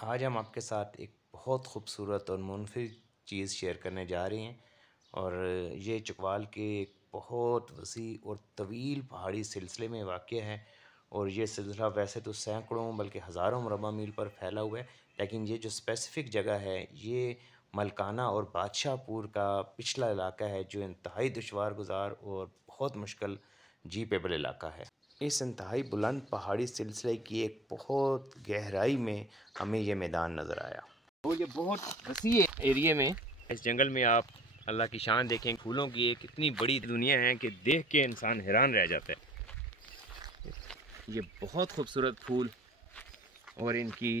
आज हम आपके साथ एक बहुत ख़ूबसूरत और मुनफिद चीज़ शेयर करने जा रहे हैं और ये चकवाल के एक बहुत वसी और तवील पहाड़ी सिलसिले में वाक़या है। और ये सिलसिला वैसे तो सैकड़ों बल्कि हज़ारों मुरबा मील पर फैला हुआ है, लेकिन ये जो स्पेसिफ़िक जगह है ये मलकाना और बादशाहपुर का पिछला इलाका है, जो इंतहाई दुशवार गुज़ार और बहुत मुश्किल जीपेबल इलाका है। इस इंतहाई बुलंद पहाड़ी सिलसिले की एक बहुत गहराई में हमें ये मैदान नज़र आया। तो ये बहुत वसी एरिया में, इस जंगल में आप अल्लाह की शान देखें। फूलों की एक इतनी बड़ी दुनिया है कि देख के इंसान हैरान रह जाता है। ये बहुत खूबसूरत फूल और इनकी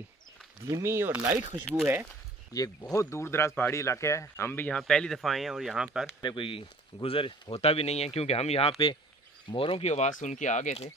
धीमी और लाइट खुशबू है। ये एक बहुत दूर दराज पहाड़ी इलाका है। हम भी यहाँ पहली दफ़ा आए हैं और यहाँ पर कोई गुज़र होता भी नहीं है, क्योंकि हम यहाँ पे मोरों की आवाज़ सुन के आ गए थे।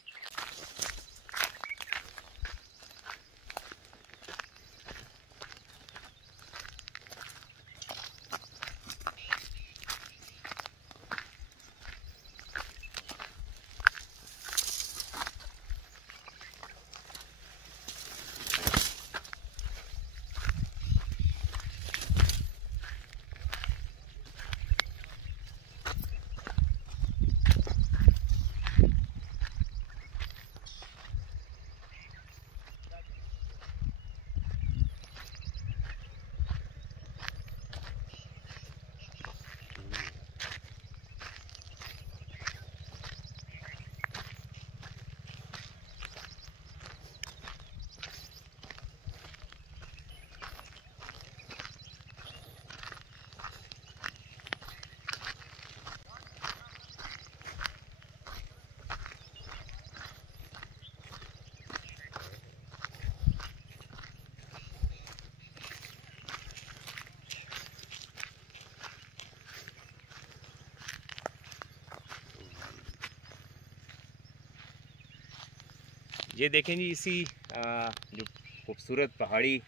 ये देखें जी, इसी जो खूबसूरत पहाड़ी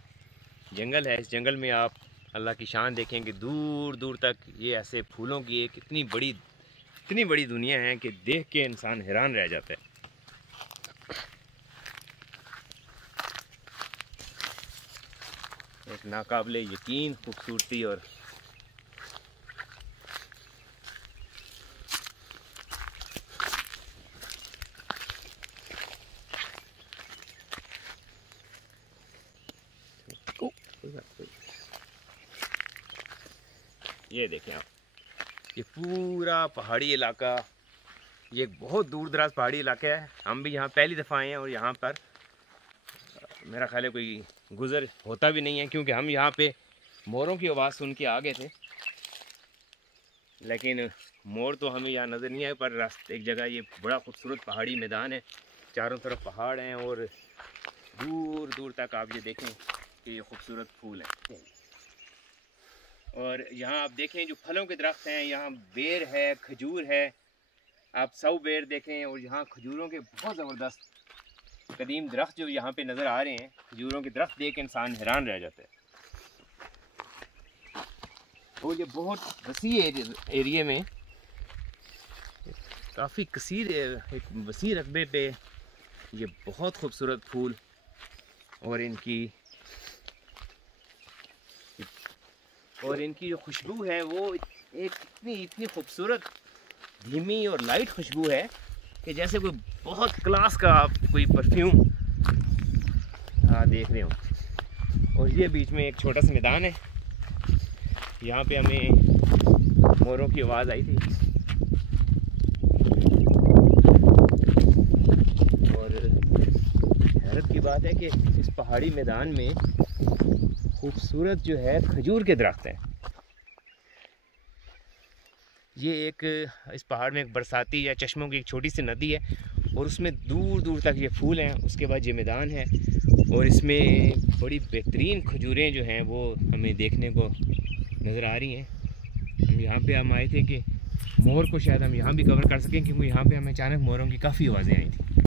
जंगल है, इस जंगल में आप अल्लाह की शान देखें कि दूर दूर तक ये ऐसे फूलों की एक इतनी बड़ी दुनिया है कि देख के इंसान हैरान रह जाता है। एक नाकाबिले यकीन खूबसूरती और ये देखें आप, ये पूरा पहाड़ी इलाका, ये एक बहुत दूर दराज पहाड़ी इलाका है। हम भी यहाँ पहली दफ़ा आए हैं और यहाँ पर मेरा ख्याल है कोई गुज़र होता भी नहीं है, क्योंकि हम यहाँ पे मोरों की आवाज़ सुन के आ गए थे, लेकिन मोर तो हमें यहाँ नज़र नहीं आए। पर एक जगह ये बड़ा खूबसूरत पहाड़ी मैदान है, चारों तरफ पहाड़ हैं और दूर दूर तक आप ये देखें कि ये खूबसूरत फूल है। और यहाँ आप देखें जो फलों के दरख्त हैं, यहाँ बेर है, खजूर है, आप सौ बेर देखें। और यहाँ खजूरों के बहुत ज़बरदस्त कदीम दरख्त जो यहाँ पे नज़र आ रहे हैं, खजूरों के दरख्त देख इंसान हैरान रह जाता है। और ये बहुत वसी एरिया में, काफ़ी कसीर एक वसी रकबे पे ये बहुत खूबसूरत फूल और इनकी जो खुशबू है वो एक इतनी खूबसूरत धीमी और लाइट खुशबू है कि जैसे कोई बहुत क्लास का आप कोई परफ्यूम देख रहे हो। और ये बीच में एक छोटा सा मैदान है, यहाँ पे हमें मोरों की आवाज़ आई थी। और हैरत की बात है कि इस पहाड़ी मैदान में खूबसूरत जो है खजूर के दरख्त हैं। ये एक इस पहाड़ में एक बरसाती या चश्मों की एक छोटी सी नदी है और उसमें दूर दूर तक ये फूल हैं। उसके बाद ये मैदान है और इसमें बड़ी बेहतरीन खजूरें जो हैं वो हमें देखने को नज़र आ रही हैं। हम यहाँ पे हम आए थे कि मोर को शायद हम यहाँ भी कवर कर सकें, क्योंकि यहाँ पे हमें अचानक मोरों की काफ़ी आवाज़ें आई थी।